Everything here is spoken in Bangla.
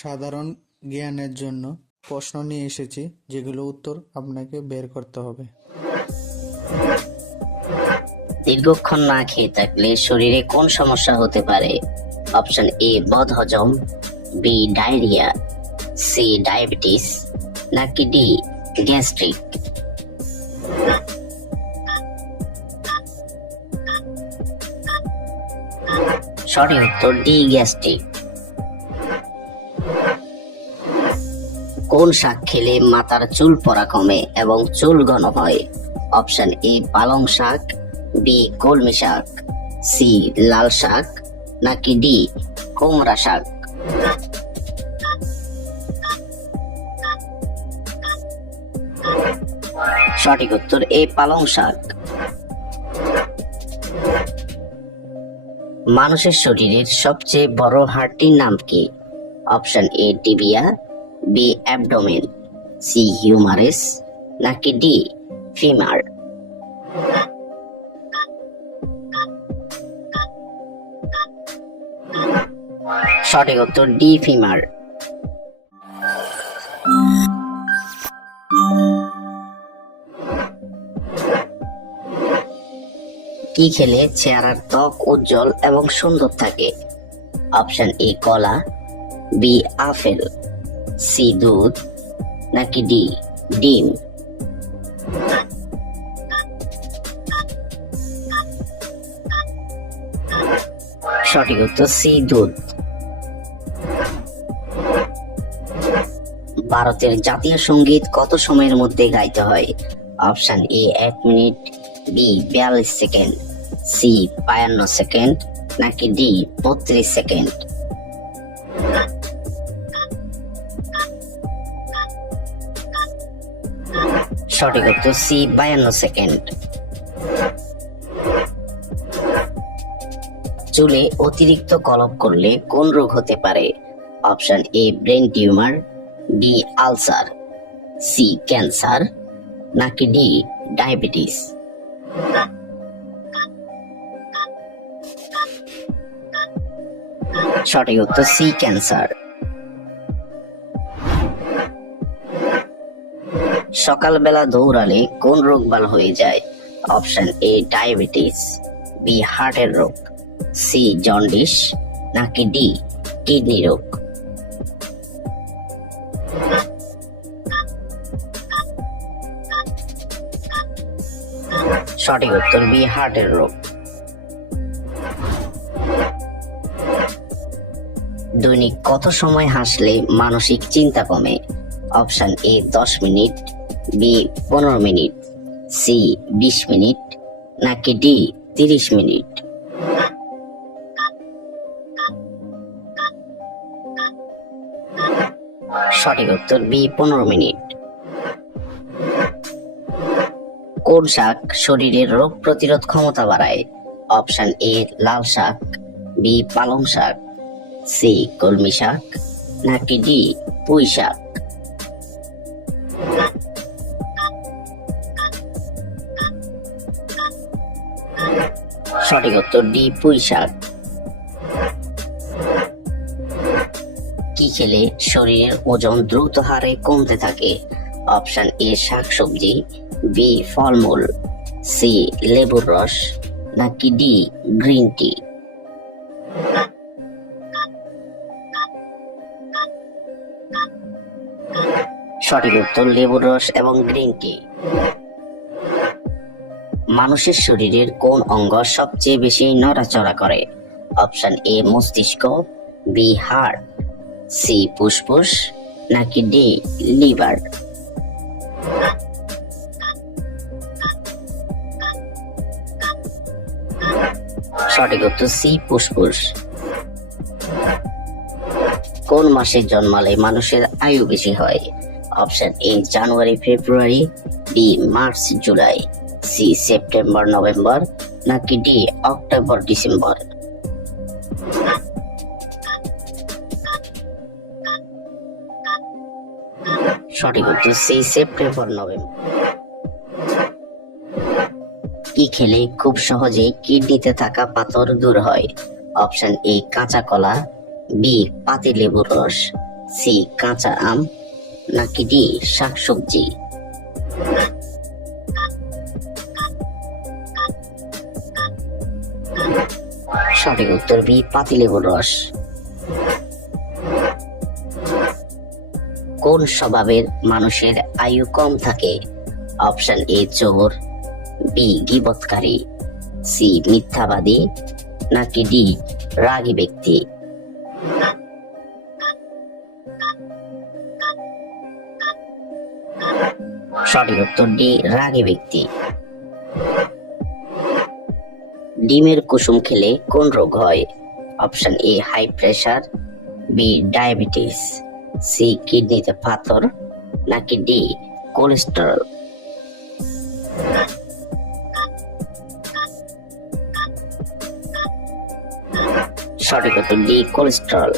সাধারণ জ্ঞানের জন্য প্রশ্ন নিয়ে এসেছি, যেগুলো উত্তর আপনাকে বের করতে হবে। দীর্ঘক্ষণ না খেয়ে থাকলে শরীরে কোন সমস্যা হতে পারে? অপশন এ বদহজম, বি ডায়রিয়া, সি ডায়াবেটিস, নাকি ডি গ্যাস্ট্রিক। সঠিক উত্তর ডি গ্যাস্ট্রিক। কোন শাক খেলে মাথার চুল পড়া কমে এবং চুল ঘন হয়? অপশন এ পালং শাক, বি কলমি শাক, সি লাল শাক, নাকি ডি কুমড়া শাক। সঠিক উত্তর এ পালং শাক। মানুষের শরীরের সবচেয়ে বড় হাড়টির নাম কি? Option A tibia, B abdomen, C humerus, নাকি ডি ফিমার। সঠিক উত্তর ডি ফিমার। কি খেলে চেহারার ত্বক উজ্জ্বল এবং সুন্দর থাকে? অপশন এ কলা, বি আপেল, সি দুধ, নাকি ডি ডিম। সঠিক উত্তর সি দুধ। ভারতের জাতীয় সঙ্গীত কত সময়ের মধ্যে গাইতে হয়? Option A 1 minute, B 42 second, C 52 second, নাকি ডি 32 সেকেন্ড। সঠিক উত্তর সি 52 সেকেন্ড। চুলে অতিরিক্ত কলপ করলে কোন রোগ হতে পারে? Option A brain tumour, B ulcer, C cancer, নাকি ডি ডায়াবেটিস। সঠিক উত্তর সি ক্যান্সার। সকালবেলা দৌড়ালে কোন রোগ ভালো হয়ে যায়? অপশন এ ডায়াবেটিস, বি হার্টের রোগ, সি জন্ডিস, নাকি ডি কিডনি রোগ। সঠিক উত্তর বি হার্টের রোগ। দৈনিক কত সময় হাসলে মানসিক চিন্তা কমে? Option A 10 minute, B 15 minute, C 20 minute, নাকি ডি 30 মিনিট। সঠিক উত্তর বি 15 মিনিট। কোন শাক শরীরের রোগ প্রতিরোধ ক্ষমতা বাড়ায়? অপশন এ লাল শাক, বি পালং শাক, সি কলমি শাক, নাকি ডি পুঁই শাক। সঠিক উত্তর ডি পুঁই শাক। কি খেলে শরীরের ওজন দ্রুত হারে কমতে থাকে? অপশন এ শাকসবজি, বি ফলমূল, সি লেবুর রস, নাকি ডি গ্রিন টি। সঠিক উত্তর লেবুর রস এবং গ্রিন টি। মানুষের শরীরের কোন অঙ্গ সবচেয়ে বেশি নড়াচড়া করে? অপশন এ মস্তিষ্ক, বি হার্ট, সি ফুসফুস, নাকি ডি লিভার। সঠিক উত্তর সি ফুসফুস। কোন মাসে জন্মালে মানুষের আয়ু বেশি হয়? Option A January February, B March July, C September November, নাকি ডি অক্টোবর ডিসেম্বর। সঠিক উত্তর সি সেপ্টেম্বর নভেম্বর। কি খেলে খুব সহজে কিডনিতে থাকা পাথর দূর হয়? অপশন এ কাঁচা কলা, বি পাতিলেবুর রস, সি কাঁচা আম, নাকি ডি শাকসবজি? সঠিক উত্তর বি পাতিলেবুর রস। কোন স্বভাবের মানুষের আয়ু কম থাকে? অপশন এ চোর, বি গীবতকারী, সি মিথ্যাবাদী, নাকি ডি রাগী ব্যক্তি? সঠিক উত্তর ডি রাগী ব্যক্তি। ডিমের কুসুম খেলে কোন রোগ হয়? Option A high pressure, B diabetes, C কিডনিতে পাথর, নাকি ডি কোলেস্টেরল? সঠিক উত্তর ডি কোলেস্টেরল।